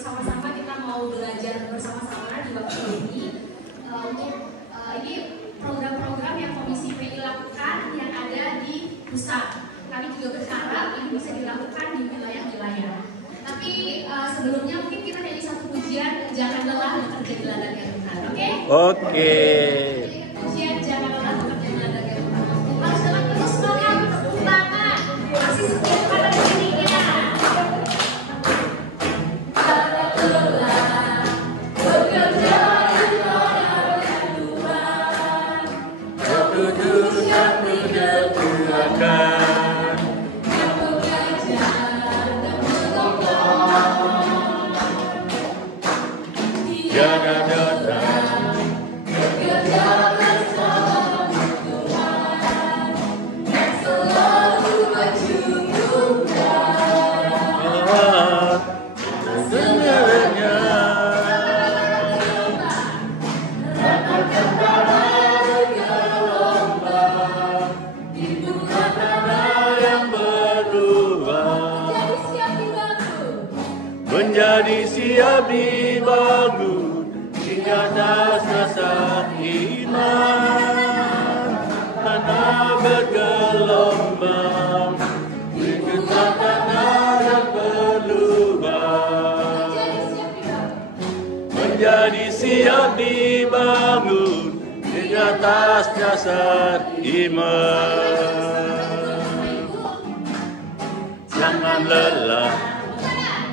Bersama-sama kita mau belajar bersama-sama di waktu ini untuk ini program-program yang Komisi PI lakukan yang ada di pusat. Kami juga berharap ini bisa dilakukan di wilayah-wilayah. Tapi sebelumnya mungkin kita nyanyi satu pujian, jangan lelah bekerja di ladang yang Tuhan. Oke? Pujian jangan lelah bekerja di ladang yang Tuhan. Harus dengan penuh semangat, tepuk tangan. Masih setia pada dirinya. Menjadi siap dibangun di atas dasar iman, tanah bergelombang, bergetar tanah yang berlubang. Menjadi siap dibangun di atas dasar iman. Jangan lelah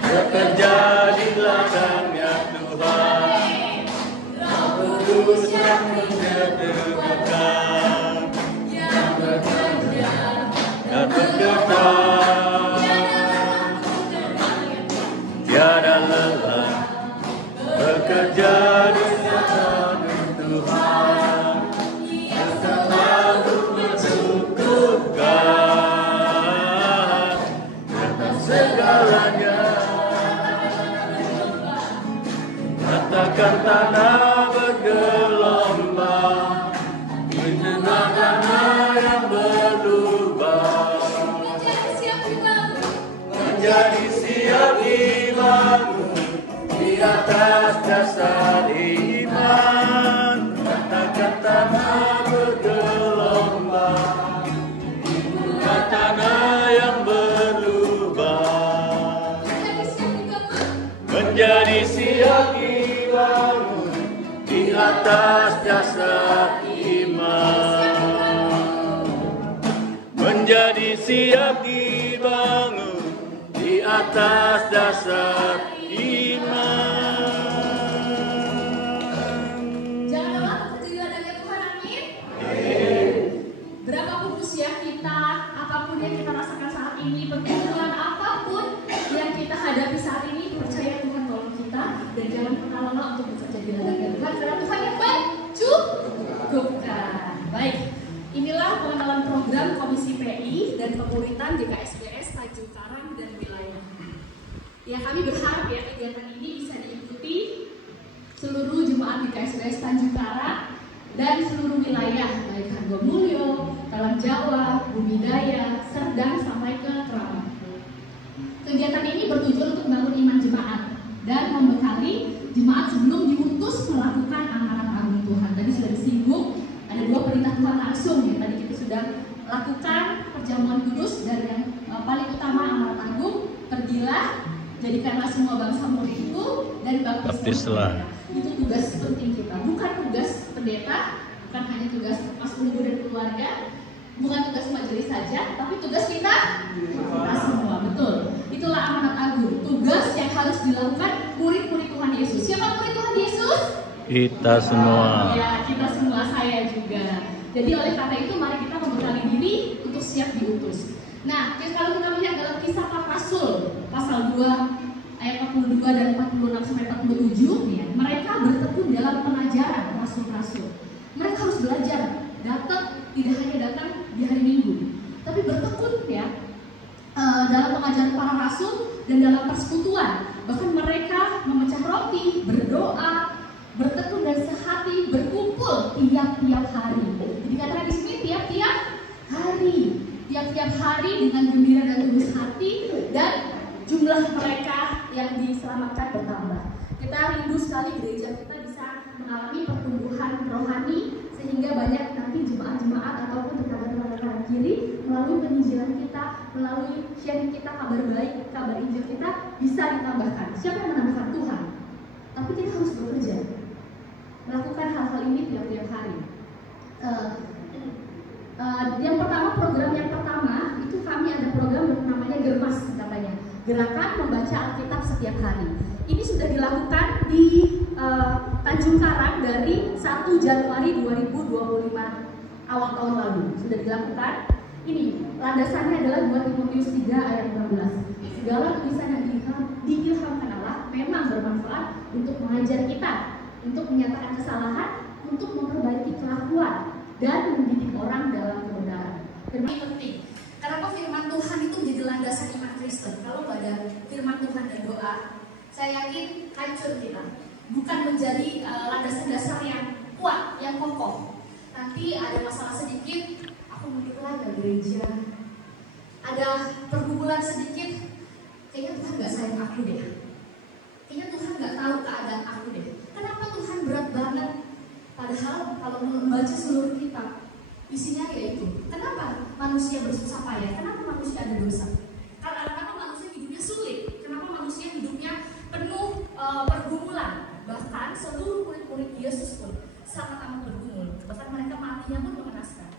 bekerja di ladangnya Tuhan, Roh Kudus yang menyediakan, yang bekerja dan bergetar, tiada lelah bekerja di ladangnya Tuhan, yang selalu mencukupkan atas segalanya. Katakan tanah bergelombang, mendengar tanah yang berlubang. Menjadi siap dibangun di atas dasar iman. Katakan tanah bergelombang, mendengar tanah yang berlubang. Menjadi siap dibangun di atas dasar iman. Menjadi siap dibangun di atas dasar iman. Jangan lelah bekerja di ladang Tuhan, amin. Berapapun usia kita, apapun yang kita rasakan saat ini, pergumulan apapun yang kita hadapi saat ini, percaya Tuhan tolong kita dan jangan pernah lelah untuk bekerja di ladang Tuhan karena Tuhan yang baik cukupkan. Baik, inilah pengenalan program Komisi PI dan Pemuritan GKSBS Tanjung Karang dan wilayah. Ya, kami berharap ya kegiatan ini bisa diikuti seluruh jemaat GKSBS Tanjung Karang dan seluruh wilayah baik Hargomulyo, Talang Jawa, Budidaya, Serdang sampai ke Kerawang. Kegiatan ini bertujuan untuk membangun iman jemaat dan membekali jemaat sebelum diutus melakukan amanat agung Tuhan. Tadi sudah disinggung, ada 2 perintah Tuhan langsung ya. Tadi kita sudah lakukan perjamuan kudus dan yang paling utama amanat agung, pergilah, jadikanlah semua bangsa muridku dan baptislah. Itu tugas penting kita, bukan tugas pendeta, bukan hanya tugas Mas Unggu dan keluarga, bukan tugas majelis saja, tapi tugas kita semua, betul. Itulah amanat agung, tugas yang harus dilakukan murid-murid Tuhan Yesus. Siapa murid Tuhan Yesus? Kita semua. Ya, kita semua, saya juga. Jadi oleh karena itu mari kita membekali diri untuk siap diutus. Nah, kalau kita lihat dalam Kisah Para Rasul pasal 2 ayat 42 dan 46 sampai 47 ya, mereka bertekun dalam pengajaran rasul-rasul. Mereka harus belajar, datang tidak hanya datang di hari Minggu, tapi bertekun ya dalam pengajaran para rasul dan dalam persekutuan. Bahkan mereka memecah roti, berdoa, bertekun dan sehati, berkumpul tiap-tiap hari. Jadi katakan di sini tiap-tiap hari dengan gembira dan tulus hati, dan jumlah mereka yang diselamatkan bertambah. Kita rindu sekali gereja kita bisa mengalami pertumbuhan rohani, sehingga banyak nanti jemaat-jemaat ataupun tenaga-tenaga kanan kiri melalui penginjilan kita, melalui sharing kita kabar baik, kabar Injil kita bisa ditambahkan. Siapa yang menambahkan? Tuhan. Tapi kita harus bekerja, melakukan hal-hal ini tiap-tiap hari. Yang pertama, program yang pertama itu kami ada program namanya Germas, katanya Gerakan Membaca Alkitab Setiap Hari. Ini sudah dilakukan di Tanjung Karang dari 1 Januari 2025 awal tahun lalu sudah dilakukan. Ini landasannya adalah 2 Timotius 3 ayat 16. Segala tulisan yang diilhamkan Allah memang bermanfaat untuk mengajar kita, untuk menyatakan kesalahan, untuk memperbaiki kelakuan, dan mendidik orang dalam kebenaran. Firman penting. Kenapa firman Tuhan itu menjadi landasan iman Kristen? Kalau nggak ada firman Tuhan dan doa, saya yakin hancur kita. Bukan menjadi landasan dasar yang kuat, yang kokoh. Nanti ada masalah sedikit, aku mungkinlah ke gereja. Ada pergumulan sedikit, kayaknya Tuhan nggak sayang aku deh. Kayaknya Tuhan nggak tahu keadaan aku deh. Kenapa Tuhan berat banget? Padahal kalau membaca seluruh kitab, isinya yaitu kenapa manusia bersusah payah? Kenapa manusia ada dosa? Karena kenapa manusia hidupnya sulit? Kenapa manusia hidupnya penuh pergumulan? Bahkan seluruh murid-murid Yesus pun sangat amat bergumul. Bahkan mereka matinya pun mengenaskan.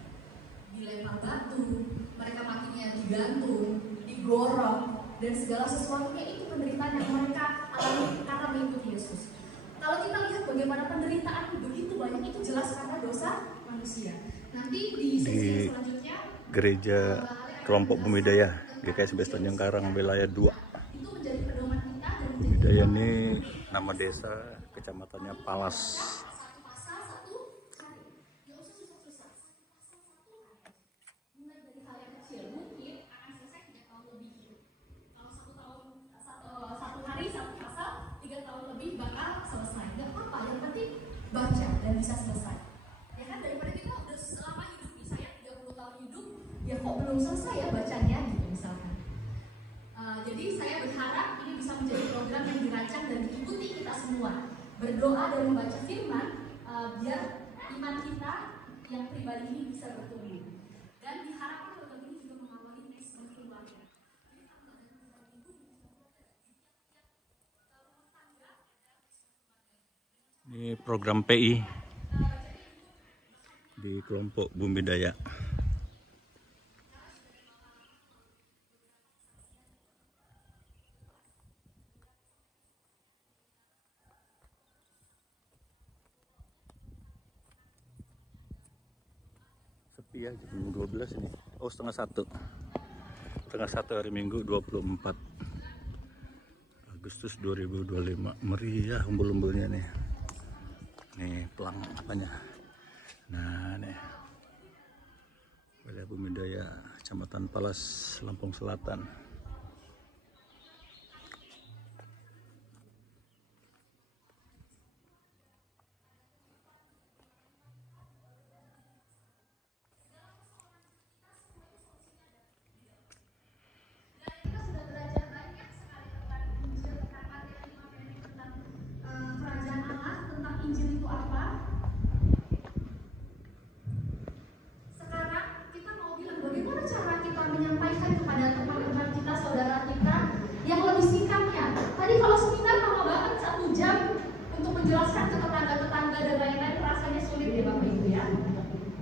Dilempar batu, mereka matinya digantung, digorong, dan segala sesuatunya itu penderitaan yang mereka alami karena mengikuti Yesus. Kalau kita lihat bagaimana penderitaan begitu banyak, itu jelas karena dosa manusia. Nanti di sesi selanjutnya Gereja Kelompok Bumidaya GKSBS Tanjung Karang wilayah 2. Itu menjadi pedoman kita dan Bumidaya ini nama desa, kecamatannya Palas. Satu pasal, satu hari. Nggak usah susah-susah. Mulai dari hal yang kecil, mungkin akan selesai 3 tahun lebih. Kalau 1 tahun, 1 hari, 1 pasal, 3 tahun lebih bakal selesai. Nggak apa-apa, yang penting baca dan bisa selesai. Ya kan, daripada kita udah selama hidup nih, saya 30 tahun hidup, ya kok belum selesai ya bacanya gitu misalkan. Jadi saya berharap ini bisa menjadi program yang dirancang dan diikuti kita semua. Berdoa dan membaca firman, biar iman kita yang pribadi ini bisa bertumbuh. Dan diharapkan program ini juga mengawali Kristus keluarga. Ini program PI di kelompok Bumidaya. Sepi ya, jam 12 ini. Oh, setengah 1. Setengah 1 hari Minggu 24 Agustus 2025. Meriah umbul-umbulnya nih. Nih pelang apanya. Nah nih wilayah Bumidaya, Kecamatan Palas, Lampung Selatan. Menyampaikan kepada teman-teman kita, saudara kita yang lebih singkatnya. Tadi kalau seminar lama banget 1 jam untuk menjelaskan ke tetangga-tetangga dan lain-lain, rasanya sulit ya Bapak Ibu ya.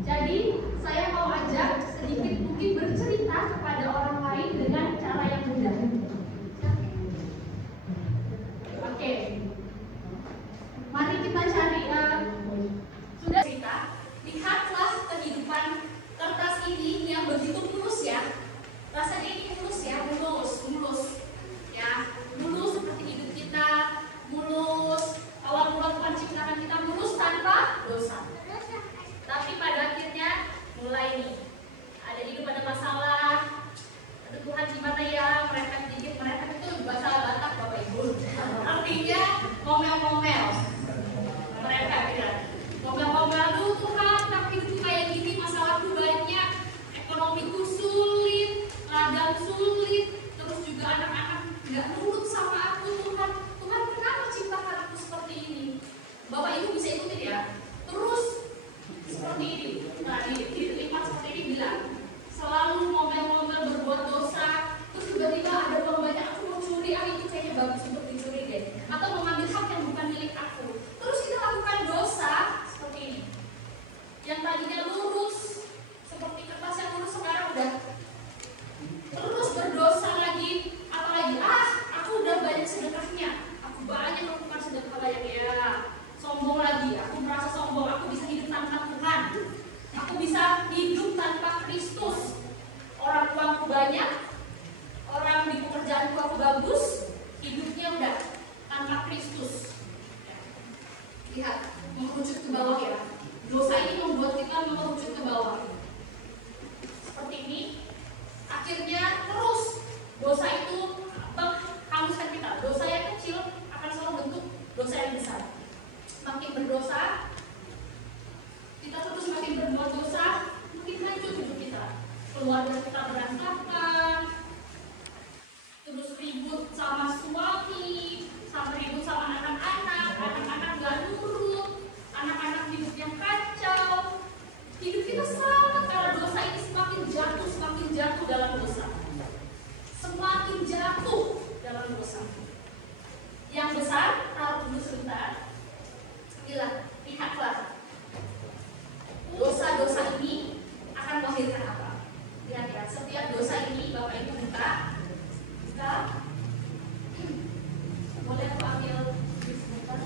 Jadi saya mau ajak sedikit mungkin bercerita kepada orang lain dengan cara yang mudah. Oke, mari kita cari sudah cerita. Lihatlah kehidupan kertas ini yang begitu mulus ya. Rasanya ini mulus ya, mulus ya, mulus seperti hidup kita, mulus awal mula Tuhan ciptakan kita mulus tanpa dosa. Tapi pada akhirnya bagus, hidupnya udah tanpa Kristus. Lihat, mengerucut ke bawah ya. Dosa ini membuat kita mengerucut ke bawah. Seperti ini. Akhirnya terus dosa itu menghanguskan kita. Dosa yang kecil akan selalu bentuk dosa yang besar. Makin berdosa, kita terus makin berbuat dosa, makin hancur hidup kita. Keluarga kita berantakan, terus ribut sama suami, sampai ribut sama anak-anak, anak-anak gak nurut, anak-anak hidupnya kacau. Hidup kita sangat karena dosa ini semakin jatuh dalam dosa. Semakin jatuh dalam dosa. Yang besar, taruh dulu sebentar. Lihatlah. Dosa-dosa ini akan melahirkan apa? Lihat ya, setiap dosa ini Bapak Ibu buka. Boleh aku ambil sebentar?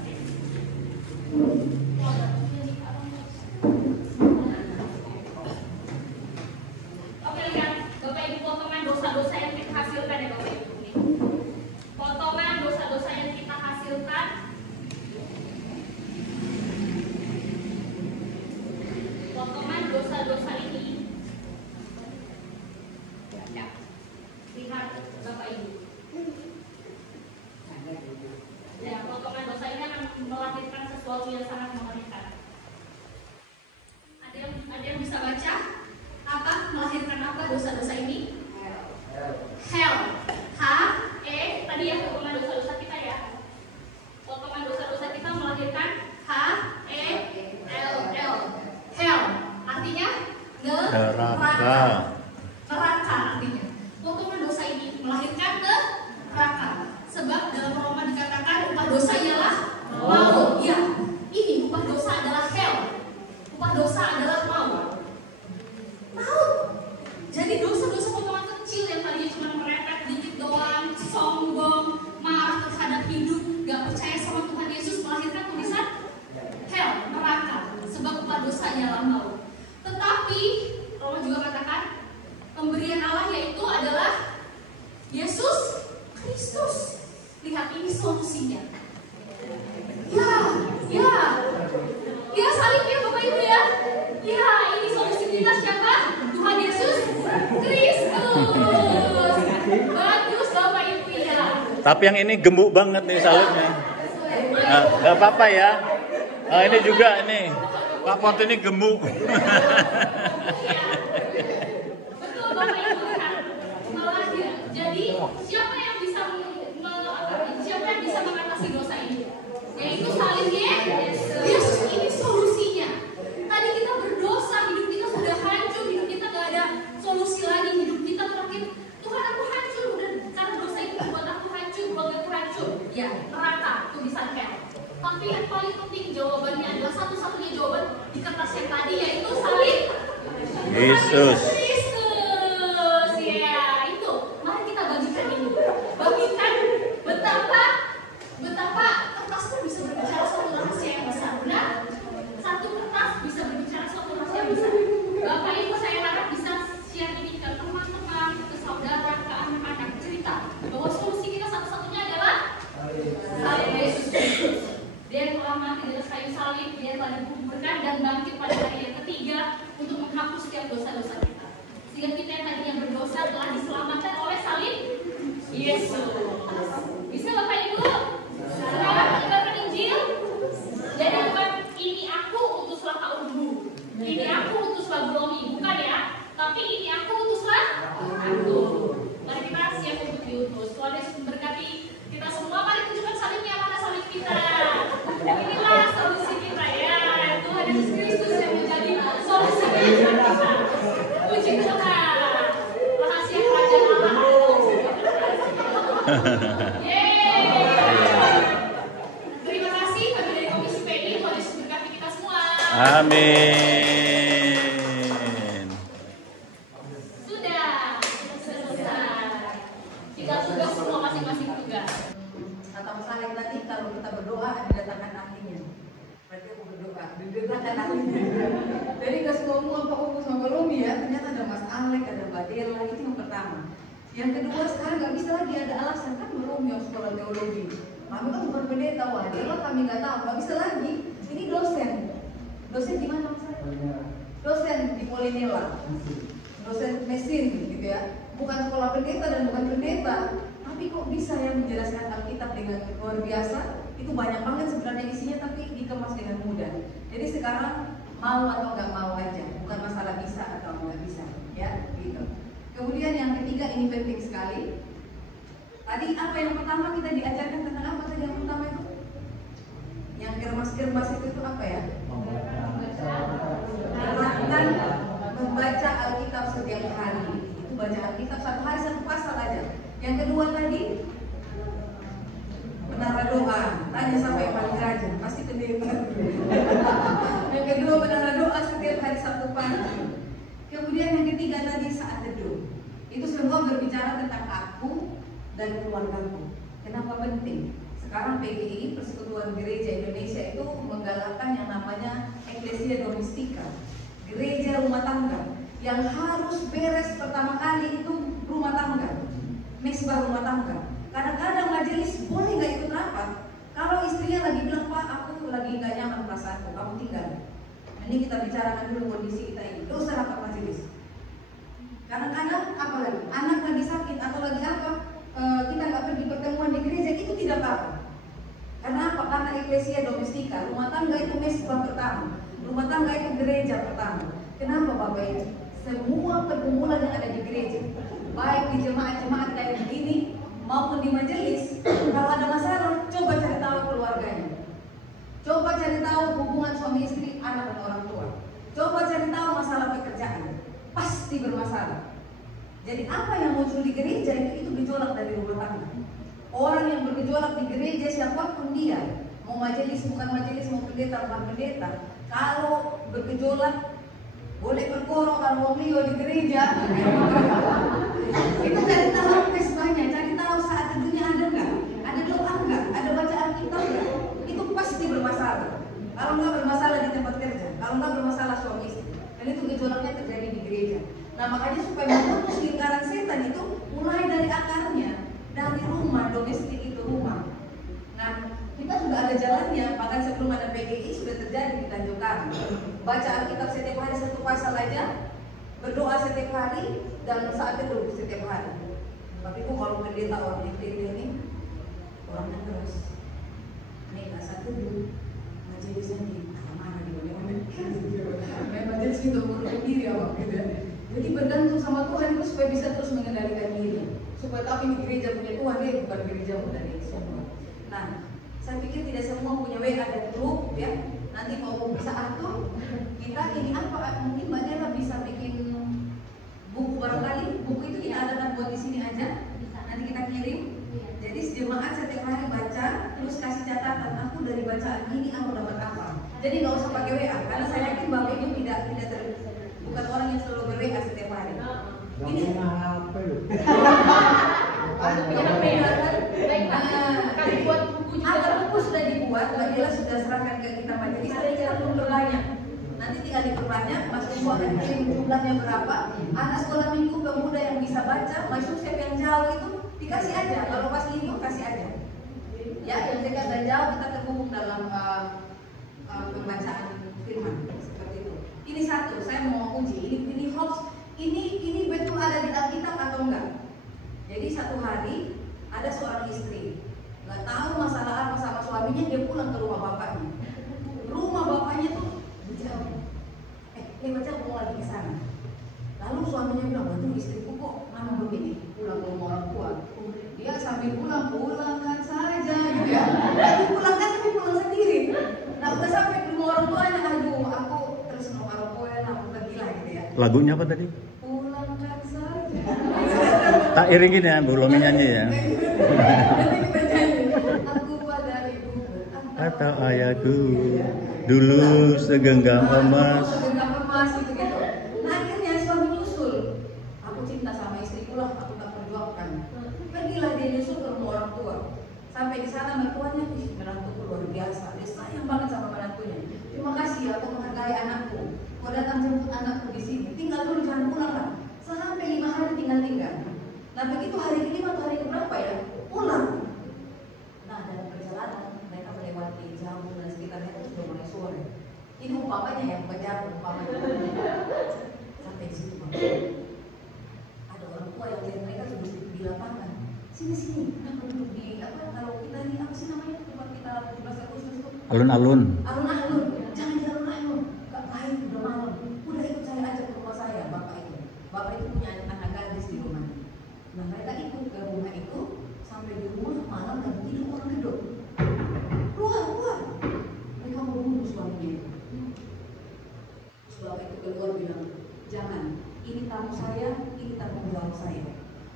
Oke, lihat Bapak Ibu potongan dosa-dosa yang kita hasilkan ya Bapak Ibu. Potongan dosa-dosa yang kita hasilkan. Potongan dosa-dosa ini. Ya. Lihat Bapak Ibu. Ya, potongan dosa ini akan melahirkan sesuatu yang sangat mengerikan. Ada yang bisa baca? Apa melahirkan apa dosa-dosa ini? Hell. Tadi ya potongan dosa-dosa kita ya. Potongan dosa-dosa kita melahirkan H-E-L-L. Hell artinya neraka. Neraka artinya. Potongan dosa ini melahirkan neraka. Sebab dalam Roma dikatakan upah dosa ialah maut. Ya, ini upah dosa adalah hell. Upah dosa adalah maut. Jadi dosa-dosa potongan kecil yang tadinya cuma merepet dikit doang, sombong, marah terhadap hidup, gak percaya sama Tuhan Yesus, melahirkan tulisan hell, neraka. Sebab upah dosa ialah maut. Tetapi Roma juga katakan pemberian Allah yaitu adalah Yesus Kristus. Lihat ini solusinya. Ya salibnya Bapak Ibu ya. Ya, ini solusi kita siapa? Tuhan Yesus Kristus. Bagus Bapak Ibu ya. Tapi yang ini gemuk banget nih salibnya. Nah, gak apa-apa ya. Nah, ini juga ini. Pak Pot ini gemuk. Betul Bapak Ibu kan. Jadi siapa yang bisa mengatasi dosa ini? Yaitu salibnya Yesus. Ini solusinya. Tadi kita berdosa, hidup kita sudah hancur, hidup kita gak ada solusi lagi, hidup kita terakhir Tuhan aku hancur, udah karena dosa itu buat aku hancur, buat aku hancur. Ya, neraka, tulisan hell. Tapi yang paling penting jawabannya adalah satu-satunya jawaban di kertas yang tadi yaitu salib Yesus. Kristus. Ya, itu. Mari kita bagikan ini. Bagikan betapa kertas itu bisa berbicara suatu rahasia yang besar. Benar? Satu kertas bisa berbicara suatu rahasia yang besar. Bapak Ibu saya harap bisa share ini ke teman-teman, ke saudara, ke anak-anak, cerita bahwa solusi kita satu-satunya adalah salib Yesus Kristus. Dia yang telah mati di atas kayu salib, dia telah dikuburkan dan bangkit pada hari yang ketiga untuk menghapus setiap dosa-dosa kita. Sehingga kita yang tadinya berdosa telah diselamatkan oleh salib Yesus. Bisa Bapak Ibu? Sekarang menyebarkan Injil. Jadi bukan ini aku utuslah kaummu, ini aku utuslah Bulomi, bukan ya. Tapi ini aku utuslah aku. Mari kita siap untuk diutus. Tuhan Yesus memberkati kita semua. Mari tunjukkan salibnya, mana salib kita. Inilah solusi kita ya. Tuhan Yesus Kristus yang menjadi solusi kita. Puji Tuhan. Rahasia kerajaan Allah adalah terima kasih kami dari Komisi PI. Tuhan Yesus berkati kita semua. Amin. Sudah selesai. Tinggal tugas semua masing-masing tugas. Kata Mas Alek tadi kalau kita berdoa didatangkan ahlinya. Berarti aku berdoa, didatangkan ahlinya. Jadi gak semua apa fokus sama Bulomi ya. Ternyata ada Mas Alek, ada Mbak Dela, itu yang pertama. Yang kedua sekarang gak bisa lagi ada alasan kan mau sekolah teologi. Kami kan bukan pendeta, wajar lah kami nggak tahu, nggak bisa lagi. Ini dosen di mana Mas? Dosen di Polinela, dosen mesin gitu ya. Bukan sekolah pendeta dan bukan pendeta, tapi kok bisa ya menjelaskan Alkitab dengan luar biasa. Itu banyak banget sebenarnya isinya, tapi dikemas dengan mudah. Jadi sekarang mau atau nggak mau aja, bukan masalah bisa atau nggak bisa, ya gitu. Kemudian yang ketiga, ini penting sekali. Tadi apa yang pertama kita diajarkan tentang apa tadi yang pertama itu? Yang kermas-kermas itu apa ya? Membaca Alkitab setiap hari. Itu baca Alkitab satu hari satu pasal aja. Yang kedua tadi menara doa. Tanya siapa yang paling rajin? Pasti pendeta. Yang kedua menara doa setiap hari Sabtu pagi. Kemudian yang ketiga tadi saat teduh. Itu semua berbicara tentang aku dan keluargaku. Kenapa penting? Sekarang PGI, Persekutuan Gereja Indonesia itu menggalakkan yang namanya Ecclesia Domestika, gereja rumah tangga, yang harus beres pertama kali itu rumah tangga, mesbah rumah tangga. Kadang-kadang majelis boleh nggak ikut rapat kalau istrinya lagi bilang, Pak, aku lagi nggak nyaman perasaanku, kamu tinggal. Ini kita bicarakan dulu kondisi kita ini, terus rapat majelis. Kadang-kadang apa lagi, anak lagi sakit atau lagi apa, kita nggak pergi pertemuan di gereja, itu tidak apa-apa. Karena apa? Karena Ecclesia Domestika, rumah tangga itu mesbah pertama, rumah tangga itu gereja pertama. Kenapa Bapak Ibu? Semua pergumulan yang ada di gereja, baik di jemaat-jemaat kayak begini maupun di majelis, kalau ada masalah, coba cari tahu keluarganya, coba cari tahu hubungan suami istri, anak dan orang tua, coba cari tahu masalah pekerjaan, pasti bermasalah. Jadi apa yang muncul di gereja itu gejolak dari rumah tangga. Orang yang bergejolak di gereja siapapun dia, mau majelis bukan majelis, mau pendeta bukan pendeta, kalau bergejolak boleh berkoro kalau mau Leo di gereja. Itu cari tahu mesbahnya, cari tahu saat teduhnya ada nggak, ada doa nggak, ada baca Alkitab nggak. Itu pasti bermasalah. Kalau nggak bermasalah di tempat kerja, kalau nggak bermasalah suami istri, dan itu gejolaknya terjadi di gereja. Nah makanya supaya memutus lingkaran setan itu mulai dari akarnya, dari rumah, domestik itu rumah. Nah kita sudah ada jalannya, bahkan sebelum ada PGI sudah terjadi di Tanjung Karang. Baca Alkitab setiap hari satu pasal aja, berdoa setiap hari, dan saat teduh setiap hari. Tapi kok kalau pendeta orang detail ini, orangnya terus nih nggak satu dulu, majelisnya di mana di mana? Majelis itu menurut diri awak gitu ya. Jadi bergantung sama Tuhan itu supaya bisa terus mengendalikan diri, supaya tahu ini gereja punya Tuhan, dia bukan gereja dari semua. Nah, saya pikir tidak semua punya WA dan grup ya. Nanti mau bisa atur kita ini apa? Mungkin Mbak Dela bisa bikin buku barangkali. Buku itu kita adakan buat di sini aja. Nanti kita kirim. Jadi jemaat setiap hari baca, terus kasih catatan. Aku dari bacaan ini aku dapat apa. Jadi nggak usah pakai WA, karena saya yakin Bapak Ibu bukan orang yang selalu ber-WA setiap hari. Ini kami buat buku juga. Buku sudah dibuat, Mbak Dela sudah serahkan ke kita majelis. Tapi kita belum berbanyak. Nanti tinggal diperbanyak. Mas Ibu akan kirim jumlahnya berapa. Anak sekolah minggu pemuda yang bisa baca, Mas Yusuf yang jauh itu dikasih aja. Kalau pas libur kasih aja. Ya, yang dekat dan jauh kita terhubung dalam pembacaan firman seperti itu. Ini satu, saya mau uji. Ini hoax. Ini betul ada di Alkitab atau enggak? Jadi satu hari ada seorang istri nggak tahu masalah apa sama suaminya, dia pulang ke rumah bapaknya. Rumah bapaknya tuh jauh. 5 jam mau lagi ke sana. Lalu suaminya bilang, waduh istriku kok mana begini, pulang ke rumah orang tua. Dia sambil pulangkan saja gitu ya. Pulangkan tapi pulang sendiri. Nah udah sampai ke rumah orang tuanya, aduh aku terus mau orang tua, aku gila gitu ya. Lagunya apa tadi? Pulangkan saja. Tak iringin ya, Bu Lomi nyanyi ya. Aku pada ibu Atau ayahku dulu segenggam emas. Segenggam emas gitu. Nah akhirnya suami nyusul. Aku cinta sama istriku lah, aku tak perjuangkan. Pergilah dia nyusul ke rumah orang tua. Sampai di sana mertuanya, menantuku luar biasa. Dia sayang banget sama menantunya. Terima kasih ya, aku menghargai anakku. Kau datang jemput anakku di sini. Tinggal dulu, jangan pulang lah. Sampai 5 hari tinggal. Nah begitu hari ke-5 atau hari ke-berapa ya? Pulang. umpamanya ya, bukan jarum umpamanya. Sampai di situ Bapak. Ada orang tua yang lihat mereka sudah di lapangan. Sini, kenapa duduk di apa? Kalau kita ini apa sih namanya tempat kita 17 Agustus itu? Alun-alun. Alun-alun, jangan di alun-alun. Gak baik, udah malam. Udah ikut saya aja ke rumah saya, Bapak itu. Bapak itu punya anak gadis di rumah. Nah mereka ikut ke rumah itu, sampai di rumah malam dan tidak orang gedor. Keluar. Mereka mau bunuh suaminya itu. Terus Bapak itu keluar bilang, jangan, ini tamu saya, ini tanggung jawab saya.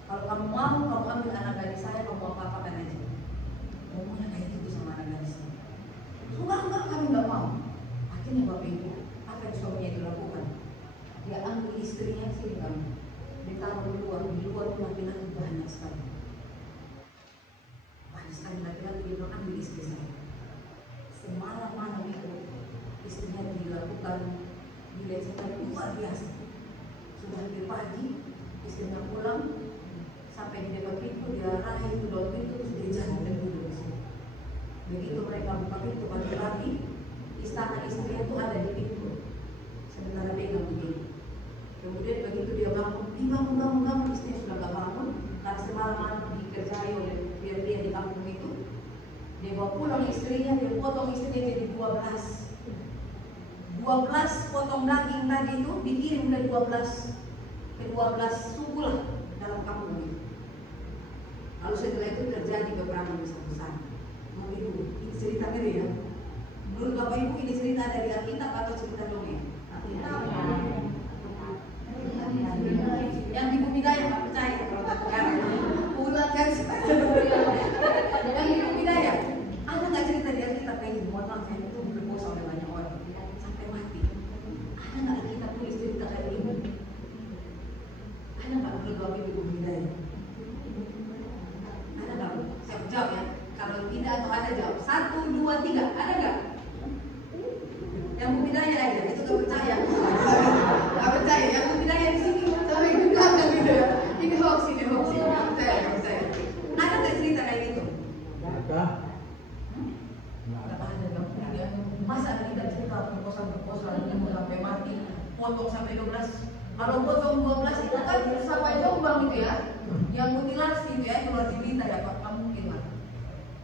Kalau kamu mau, kamu ambil anak gadis saya, kamu apa-apakan aja. Ngomongnya kayak gitu sama anak gadisnya. Enggak, kami nggak mau. Akhirnya Bapak itu, apa yang suaminya itu lakukan? Dia ambil istrinya sini kamu, ditaruh di luar rumah laki-laki banyak sekali. Banyak sekali laki-laki dia bilang ambil istri saya. Semalam itu istrinya dilakukan dilecehkan luar biasa. Sudah hampir pagi, istrinya pulang, sampai di depan pintu dia raih itu dalam pintu terus dia jalan dan duduk di sini. Begitu mereka buka pintu pagi-pagi, istana istrinya itu ada di pintu. Sementara pegang begini. Kemudian begitu dia bangun, istrinya sudah gak bangun karena semalam dikerjai oleh dia di kampung itu. Dia bawa pulang istrinya, dia potong istrinya jadi 12 potong daging tadi itu dikirim ke 12 suku lah dalam kampung itu. Lalu setelah itu terjadi peperangan besar-besar. Ibu, ini cerita ngeri ya. Menurut Bapak Ibu ini cerita dari Alkitab atau cerita dongeng? Yang di Bumi Daya nggak percaya kalau tak sekarang. Ulat kan yang di Bumi Daya. Ada nggak cerita di Alkitab kayak ini? Mohon maaf, itu berbosa oleh banyak orang sampai mati. Ada nggak Alkitab tulis cerita kayak ini? Ada nggak menurut Bapak Ibu Bumi Daya? Ada nggak? Saya jawab ya. Kalau tidak atau ada jawab. 1, 2, 3. Ada nggak? Yang Bumi Daya aja. Itu nggak percaya. Nggak percaya. Yang Bumi Daya di sini sampai di belakang gitu ya. Ini hoax. Nggak percaya. Ada nggak cerita kayak gitu? Ada. Masa ada tidak cerita berkosa ini mau sampai mati, potong sampai 12. Kalau potong 12 itu kan sampai Jombang gitu ya, yang mutilasi itu ya, keluar di berita ya Pak, kamu mungkin lah.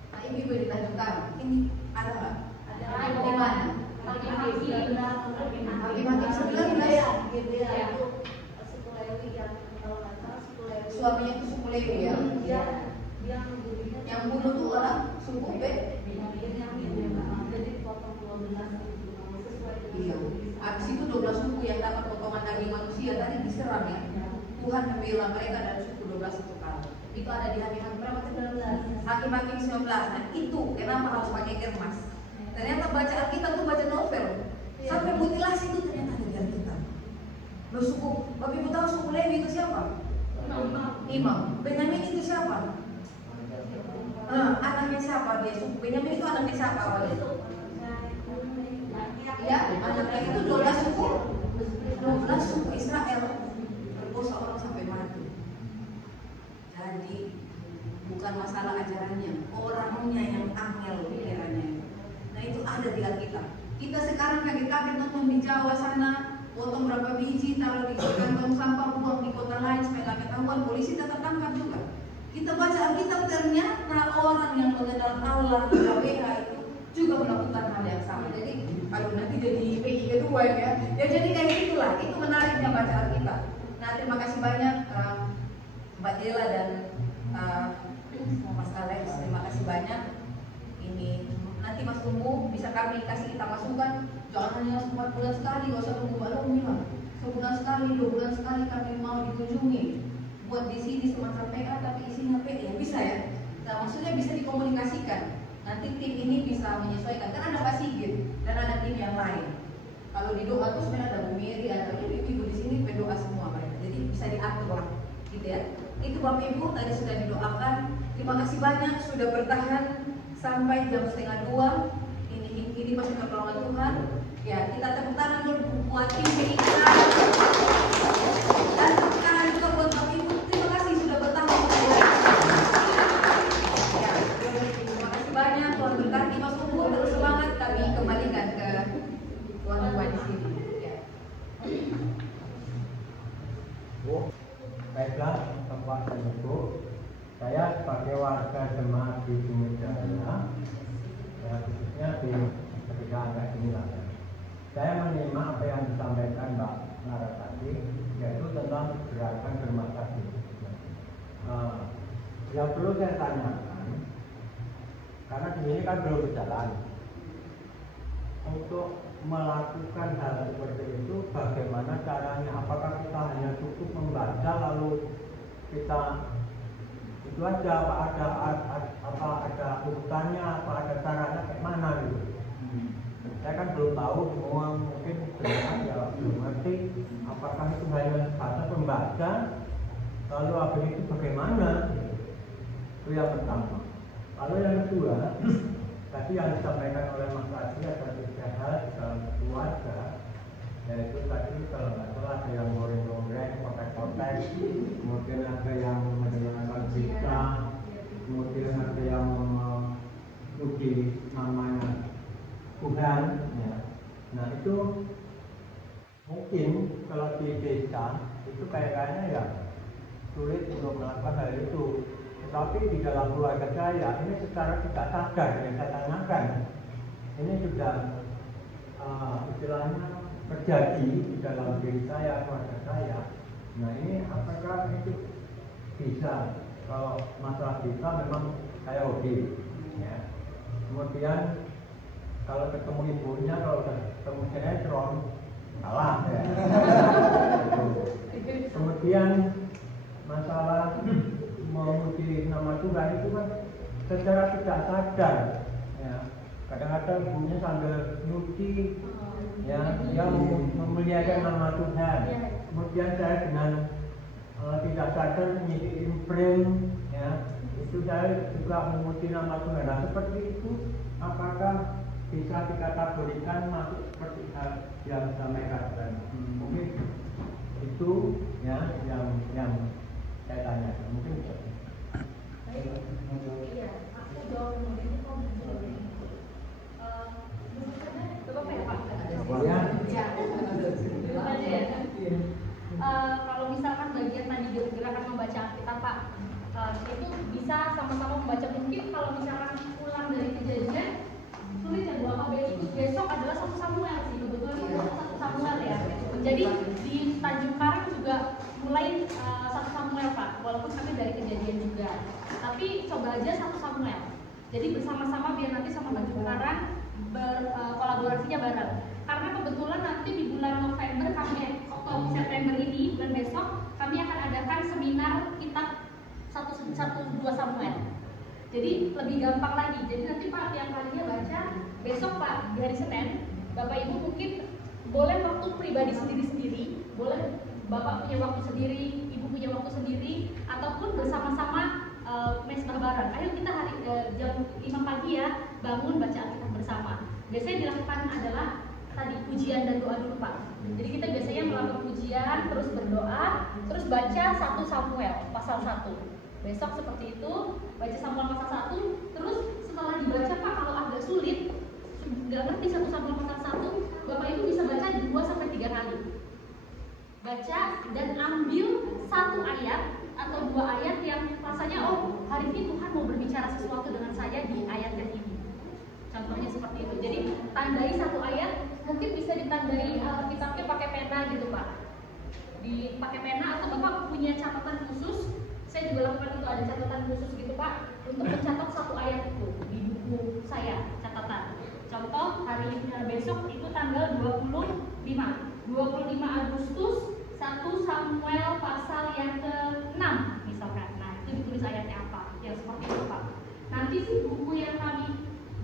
Nah ini boleh ditanyakan, ini ada nggak? Ada. Di mana? Hakim 19 gitu ya. Suaminya itu suku Lewi ya. Yang bunuh tuh orang suku B. Iya. Habis itu 12 suku yang dapat potongan daging manusia tadi diserang ya. Tuhan membela mereka dan suku 12 itu kalah. Itu ada di Hakim berapa? 19. Hakim 19. Nah itu kenapa harus pakai kermas? Ternyata baca Alkitab tuh baca novel. Sampai mutilasi itu ternyata ada di Alkitab. Loh suku, Bapak Ibu tahu suku Lewi itu siapa? Imam. Benyamin itu siapa? Anaknya siapa dia? Suku Benyamin itu anaknya siapa awalnya? Ya, anaknya itu 12 suku Israel. Berbosa orang sampai mati. Jadi bukan masalah ajarannya, orangnya yang angel pikirannya. Nah itu ada di Alkitab. Kita sekarang kaget-kaget nonton di Jawa sana, potong berapa biji, taruh di kantong sampah, buang di kota lain supaya nggak ketahuan, polisi tetap tangkap juga. Kita baca Alkitab ternyata orang yang mengenal Allah di KWH itu juga melakukan hal yang sama. Jadi kalau nanti jadi PI kedua ya jadi kayak gitulah. Itu menariknya baca Alkitab. Nah terima kasih banyak Mbak Dela dan Mas Alex, terima kasih banyak. Ini nanti Mas Tumbu bisa kami kasih kita masukan. Jangan hanya 4 bulan sekali, gak usah tunggu Mbak Lumi lah. Sebulan sekali, 2 bulan sekali kami mau dikunjungi. Buat di sini semacam PA tapi isinya PI ya bisa ya. Nah maksudnya bisa dikomunikasikan. Nanti tim ini bisa menyesuaikan. Kan ada Pak Sigit dan ada tim yang lain. Kalau di doa tuh sebenarnya ada Bu Miri, ada ibu-ibu di sini berdoa semua mereka. Jadi bisa diatur lah, gitu ya. Itu Bapak Ibu tadi sudah didoakan. Terima kasih banyak sudah bertahan sampai jam 1:30. Ini masih pertolongan Tuhan. Ya kita tepuk tangan dulu buat tim kita. Dan tepuk tangan juga buat Bapak Ibu. Terima kasih sudah bertahan. Ya, terima kasih banyak. Tuhan berkati Mas Umur. Terus semangat kami kembalikan ke Tuhan. warga jemaat di Bumi Jaya, ya khususnya di ketika angka inilah. Saya menyimak apa yang disampaikan Mbak Nara tadi, yaitu tentang gerakan berumah kasih. Yang perlu saya tanyakan, karena di sini kan belum berjalan, untuk melakukan hal seperti itu bagaimana caranya? Apakah kita hanya cukup membaca lalu kita itu aja, apa ada urutannya, apa ada caranya kayak mana gitu? Saya kan belum tahu semua, mungkin ya belum ngerti apakah itu hanya bahasa pembaca lalu habis itu bagaimana? Itu yang pertama. Lalu yang kedua, tadi yang disampaikan oleh Mas Adi ada 3 hal di dalam keluarga, yaitu tadi kalau nggak salah ada yang goreng-goreng, kotek-kotek, kemudian ada yang mendengarkan berita, kemudian ada yang memuji namanya Tuhan, ya. Nah itu mungkin kalau di desa itu kayaknya ya sulit untuk melakukan hal itu. Tetapi di dalam keluarga saya ini secara tidak sadar yang saya tanyakan, ini sudah istilahnya terjadi di dalam diri saya, keluarga saya. Nah ini apakah itu bisa? Kalau masalah bisa memang saya hobi, ya. Kemudian kalau ketemu ibunya, kalau ketemu sinetron kalah ya. Kemudian masalah memuji nama Tuhan itu kan secara tidak sadar, ya. Kadang-kadang ibunya sambil nyuci, ya, yang memuliakan nama Tuhan. Kemudian saya dengan tidak sadar ngisi imprint, ya, itu saya juga memuji nama Tuhan. Nah seperti itu, apakah bisa dikategorikan masuk seperti hal yang disampaikan tadi? Mungkin itu ya yang saya tanya. Mungkin bisa. Iya, aku jawab kemudian itu kamu jawab. Bapak ya Pak? Ya. Kalau misalkan bagian tadi gerakan membaca Alkitab Pak, itu bisa sama-sama membaca. Mungkin kalau misalkan pulang dari kejadian sulit ya Bu, apa besok adalah 1 Samuel sih, kebetulan 1 Samuel ya. Jadi di Tanjung Karang juga mulai 1 Samuel Pak, walaupun kami dari kejadian juga. Tapi coba aja 1 Samuel. Jadi bersama-sama biar nanti sama Tanjung Karang kolaborasinya bareng. Karena kebetulan nanti di bulan November kami September ini bulan besok kami akan adakan seminar kitab 1-2 Samuel. Jadi lebih gampang lagi. Jadi nanti Pak yang kalinya baca besok Pak di hari Senin, Bapak Ibu mungkin boleh waktu pribadi sendiri-sendiri, boleh Bapak punya waktu sendiri, Ibu punya waktu sendiri, ataupun bersama-sama mesbah bareng. Ayo kita hari jam 5 pagi ya bangun baca Alkitab bersama. Biasanya dilakukan adalah tadi pujian dan doa dulu Pak. Jadi kita biasanya melakukan pujian, terus berdoa, terus baca 1 Samuel pasal 1. Besok seperti itu, baca Samuel pasal 1, terus setelah dibaca Pak kalau agak sulit, nggak ngerti 1 Samuel pasal 1, Bapak Ibu bisa baca 2-3 kali. Baca dan ambil 1 ayat atau 2 ayat yang rasanya oh hari ini Tuhan mau berbicara sesuatu dengan saya di ayat yang ini. Contohnya seperti itu. Jadi tandai 1 ayat, mungkin bisa ditandai kitabnya pakai pena gitu Pak. Pakai pena atau Bapak punya catatan khusus. Saya juga lakukan itu, ada catatan khusus gitu Pak untuk mencatat 1 ayat itu di buku saya catatan. Contoh hari besok itu tanggal 25 Agustus 1 Samuel pasal yang ke-6 misalkan. Nah itu ditulis ayatnya apa, ya seperti itu Pak. Nanti sih buku yang kami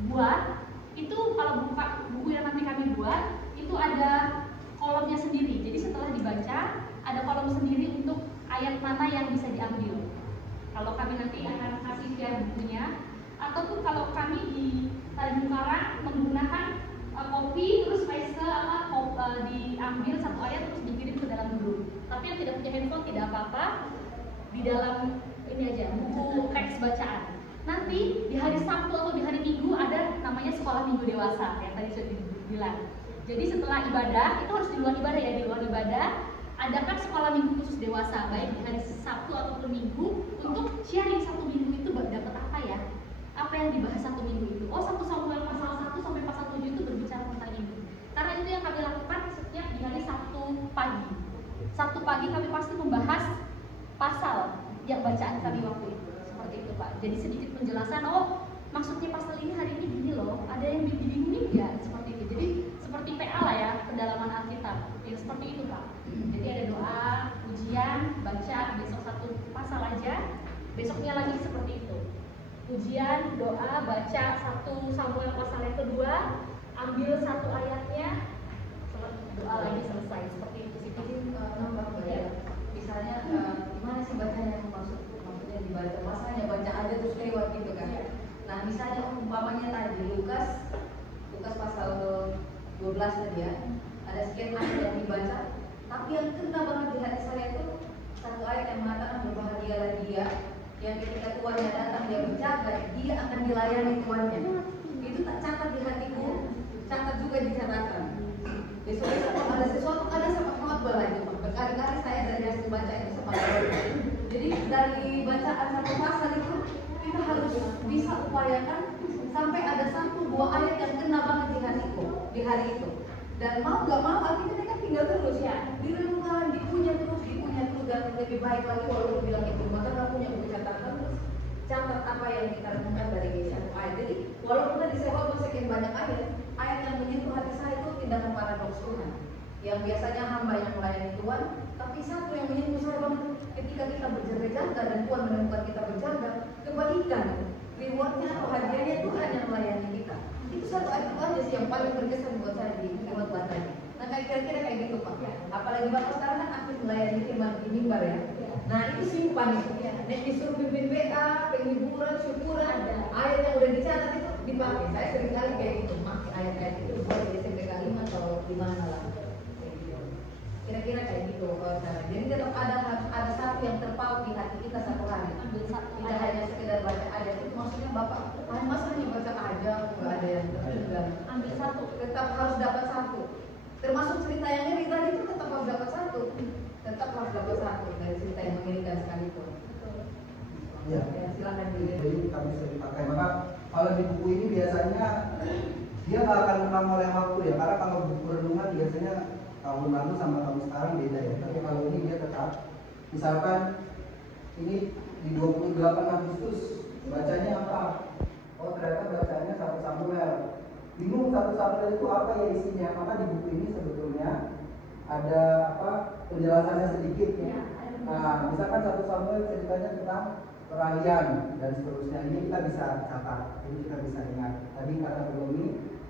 buat itu, kalau buku yang nanti kami buat itu ada kolomnya sendiri. Jadi setelah dibaca ada kolom sendiri untuk ayat mana yang bisa diambil. Kalau kami nanti akan kasih share bukunya, ataupun kalau kami di Tanjung Karang menggunakan kopi terus paste diambil 1 ayat terus dikirim ke dalam grup. Tapi yang tidak punya handphone tidak apa-apa, di dalam ini aja buku teks bacaan. Nanti di hari Sabtu atau di hari Minggu ada namanya sekolah minggu dewasa yang tadi sudah dibilang. Jadi setelah ibadah, itu harus di luar ibadah ya, di luar ibadah adakan sekolah minggu khusus dewasa, baik di hari Sabtu ataupun Minggu, untuk sharing 1 minggu itu dapat apa ya? Apa yang dibahas 1 minggu itu? Oh, 1 Samuel pasal 1 sampai pasal 7 itu berbicara tentang ini. Karena itu yang kami lakukan setiap di hari Sabtu pagi. Sabtu pagi kami pasti membahas pasal yang bacaan kami waktu itu. Seperti itu, Pak. Jadi sedikit penjelasan, oh maksudnya pasal ini hari ini gini loh, ada yang dibingungin ya, seperti itu. Jadi seperti PA lah ya, pendalaman Alkitab. Ya seperti itu, Pak. Jadi ada doa, ujian, baca besok 1 pasal aja, besoknya lagi seperti itu. Ujian, doa, baca 1 Samuel pasal yang kedua, ambil 1 ayatnya, doa lagi selesai. Seperti itu sih, Pak. Jadi nambah ya. Misalnya gimana sih bacanya, maksudnya dibaca, masa hanya baca aja terus lewat gitu kan. Nah misalnya umpamanya tadi Lukas pasal 12 tadi ya, ada sekian ayat yang dibaca, tapi yang kena banget di hati saya itu 1 ayat yang mengatakan berbahagialah dia yang ketika tuannya datang dia berjaga, dia akan dilayani tuannya. Itu tak catat di hatiku, catat juga di catatan. Besok-besok kalau ada sesuatu, ada sama khotbah lagi. Berkali-kali saya dari hasil baca itu sama khotbah. Jadi dari bacaan 1 pasal itu kita harus bisa upayakan sampai ada 1-2 ayat yang kena banget di hatiku di hari itu. Dan mau gak mau akhirnya kan tinggal terus ya, direnungkan, dipunya terus dan lebih baik lagi walaupun bilang itu maka nggak punya buku catatan terus catat apa yang kita renungkan dari 1 ayat. Jadi walaupun tadi saya ngomong sekian banyak ayat yang menyentuh hati saya itu tindakan paradoks Tuhan yang biasanya hamba yang melayani Tuhan, tapi satu yang menyentuh saya banget ketika kita berjaga-jaga dan Tuhan menemukan kita berjaga, kebalikan rewardnya atau hadiahnya Tuhan yang melayani kita. Itu 1 ayat itu aja sih yang paling berkesan buat saya di khotbah tadi. Nah kira-kira kayak gitu Pak. Apalagi Bapak sekarang kan aktif melayani firman di mimbar ya. Nah itu simpan itu. Nek disuruh pimpin BA, penghiburan, syukuran, ayat yang udah dicatat itu dipakai. Saya sering kali kayak gitu, pakai ayat-ayat itu buat di SMPK 5 atau di mana lah. Kira-kira kayak gitu cara. Jadi tetap ada satu yang terpaut di hati kita satu hari. Ambil satu. Tidak hanya sekedar baca ayat itu, maksudnya Bapak, masa hanya baca aja, nggak ada yang tertinggal. Ambil satu, tetap harus dapat satu. Termasuk cerita yang ngeri tadi itu tetap harus dapat satu dari cerita yang mengerikan sekalipun. Ya, silakan dulu. jadi kita bisa dipakai. Maka kalau di buku ini biasanya dia nggak akan menang oleh waktu ya, karena kalau buku renungan biasanya tahun lalu sama tahun sekarang beda ya. Tapi kalau ini dia tetap, misalkan ini di 28 Agustus bacanya apa? Oh ternyata bacanya 1 Samuel. Bingung 1 Samuel itu apa ya isinya? Maka di buku ini sebetulnya ada penjelasannya sedikit ya. Nah, misalkan 1 Samuel ceritanya tentang perayaan dan seterusnya. Ini kita bisa catat, ini kita bisa ingat. Tadi kata Beromi,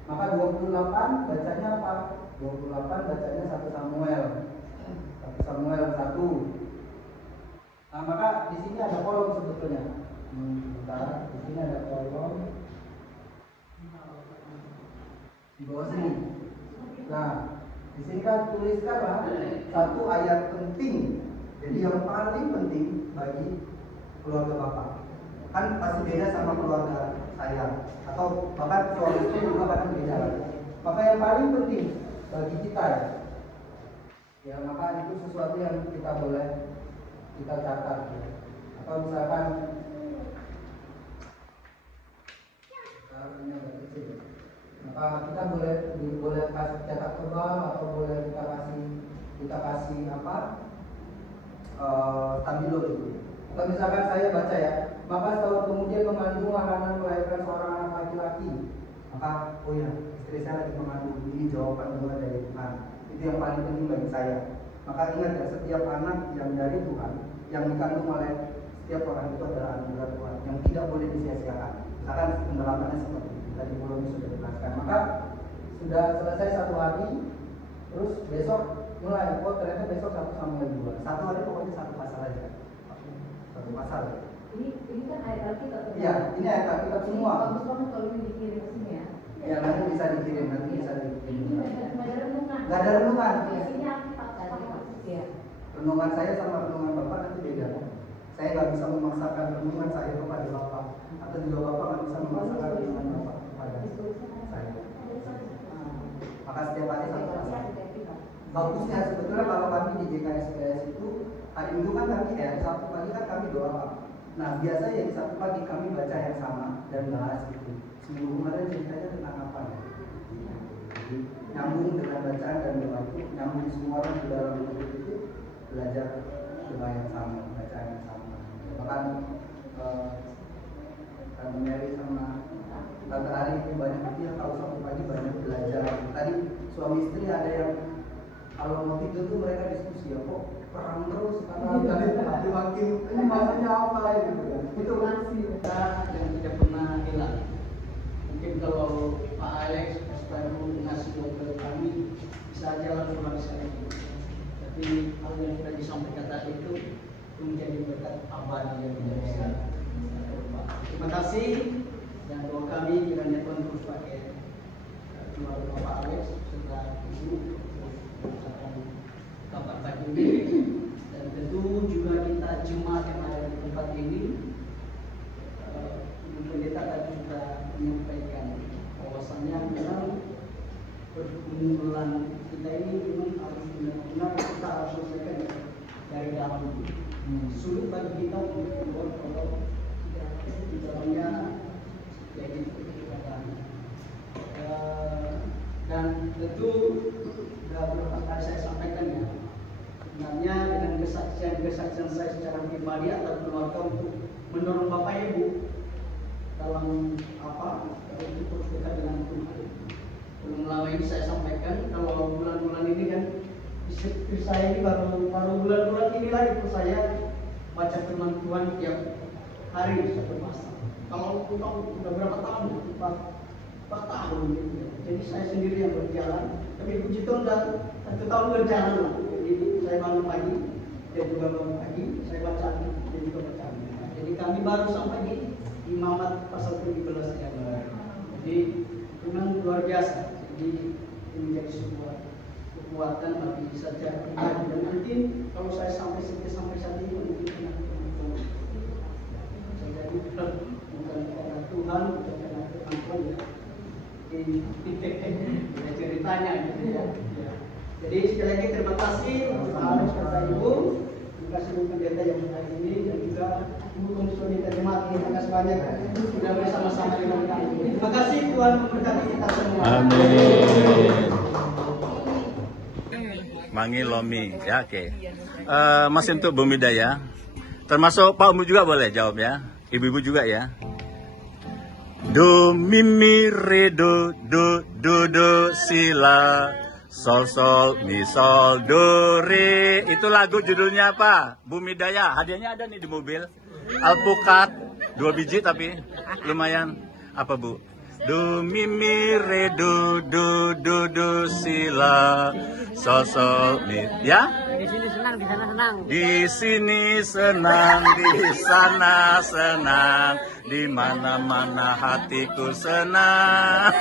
maka 28 bacanya apa? 28 bacanya 1 Samuel. 1 Samuel 1. Nah, maka di sini ada kolom sebetulnya. Sebentar, di sini ada kolom. Di bawah sini. Nah, di sini kan tuliskanlah 1 ayat penting. Jadi yang paling penting bagi keluarga Bapak. Kan pasti beda sama keluarga saya. Atau bahkan suami itu juga kadang beda. Maka yang paling penting bagi kita ya maka itu sesuatu yang kita boleh kita catat ya. Atau misalkan maka kita boleh kasih cetak tebal atau boleh kita kasih stabilo itu. Atau misalkan saya baca ya, maka setahun kemudian mengandung Hana melahirkan seorang anak laki-laki. Maka oh ya, istri saya lagi mengandung, ini jawaban Tuhan dari Tuhan. Itu yang paling penting bagi saya. Maka ingat ya, setiap anak yang dari Tuhan, yang dikandung oleh setiap orang itu adalah anugerah Tuhan, yang tidak boleh disia-siakan. Misalkan pendalamannya seperti itu, tadi belum sudah dijelaskan. Maka sudah selesai 1 hari, terus besok mulai, oh ternyata besok 1 Samuel 2. 1 hari pokoknya 1 pasal aja. 1 pasal. Ini kan ayat Alkitab. Iya, ini ayat Alkitab semua. Bagus banget kalau ini dikirim ke sini ya. Ya nanti bisa dikirim, Ini ada renungan. Gak ada renungan. Ini Alkitab. Iya. Renungan saya sama renungan Bapak nanti beda. Saya nggak bisa memaksakan renungan saya kepada Bapak, atau juga Bapak nggak bisa memaksakan renungan Bapak kepada saya. Maka setiap hari 1 pasal. Bagusnya sebetulnya kalau kami di GKSPS itu hari Minggu kan kami Sabtu pagi kan kami doa Pak. Nah biasanya di Sabtu pagi kami baca yang sama dan bahas itu. Seminggu kemarin ceritanya tentang apa ya? Jadi nyambung dengan bacaan dan doa itu, nyambung semua orang di dalam hidup itu belajar doa yang sama, bacaan yang sama. Bahkan Tante Mary sama Tante Ari itu banyak itu yang tahu Sabtu pagi banyak belajar. Tadi suami istri ada yang kalau mau tidur tuh mereka diskusi ya kok perang terus karena tadi makin ini maksudnya apa ya gitu kan. Itu masih kita yang tidak pernah hilang. Mungkin kalau Pak Alex SPMU ngasih ke kami bisa aja langsung laksanakan. Tapi hal yang sudah disampaikan tadi itu menjadi berkat abadi yang tidak bisa berubah. Terima kasih dan doa kami kiranya Tuhan terus pakai keluarga Pak Alex serta Ibu mengucapkan kabar baik ini, dan tentu juga kita jemaat yang ada di tempat ini. Pendeta tadi sudah menyampaikan bahwasannya memang pergumulan kita ini memang harus benar-benar kita harus selesaikan dari dalam. Sulit bagi kita untuk keluar kalau di dalamnya jadi kegiatan. Dan tentu sudah beberapa kali saya sampaikan ya, sebenarnya dengan kesaksian saya secara pribadi atau keluarga untuk mendorong Bapak Ibu dalam itu terus dekat dengan Tuhan. Belum lama ini saya sampaikan kalau bulan-bulan ini kan istri saya ini baru bulan-bulan ini lagi terus saya baca firman Tuhan tiap hari satu pasal. Kalau udah berapa tahun ya? 4 tahun gitu ya. Jadi saya sendiri yang berjalan, tapi puji Tuhan udah 1 tahun berjalan lah. Jadi saya bangun pagi, dia juga bangun pagi, saya baca, dia juga baca. Jadi kami baru sampai di Imamat pasal 17 yang baru. Jadi memang luar biasa. Jadi ini menjadi sebuah kekuatan bagi saja pribadi, dan mungkin kalau saya sampai saat ini mungkin karena saya jadi bukan karena Tuhan, bukan karena kemampuan ya. Ini ceritanya gitu ya. Jadi sekali lagi terima kasih Pak Alex kata Ibu, terima kasih Bu Pendeta yang hari ini, dan juga Ibu Komisioner Jemaat, terima kasih banyak sudah bersama-sama dengan kami. Terima kasih, Tuhan memberkati kita semua. Amin. Mangi Lomi, ya oke. Masih untuk Bu Midaya, termasuk Pak Umu juga boleh jawab ya, ibu-ibu juga ya. Do mi mi re do si la sol sol mi sol do re. Itu lagu judulnya apa? Bu Midaya, hadiahnya ada nih di mobil. Alpukat 2 biji tapi lumayan. Apa Bu? Do mi mi re do si la sol sol mi, ya? Di sini senang, di sana senang. Di sini senang, di sana senang, di mana-mana hatiku senang.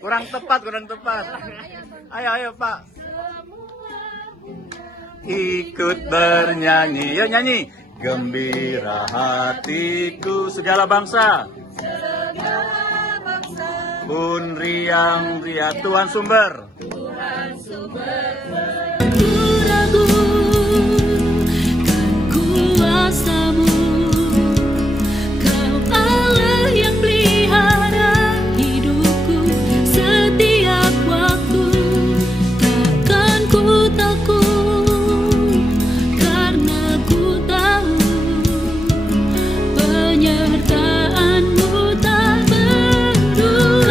Kurang tepat. Ayo Pak. Ikut bernyanyi, yuk nyanyi. Gembira hatiku segala bangsa. Pun riang ria Tuhan sumber. Ragu kan kuasamu, Kau Allah yang pelihara hidupku setiap waktu. Takkan ku takut karena ku tahu penyertaanmu tak berujung.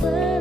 pergi.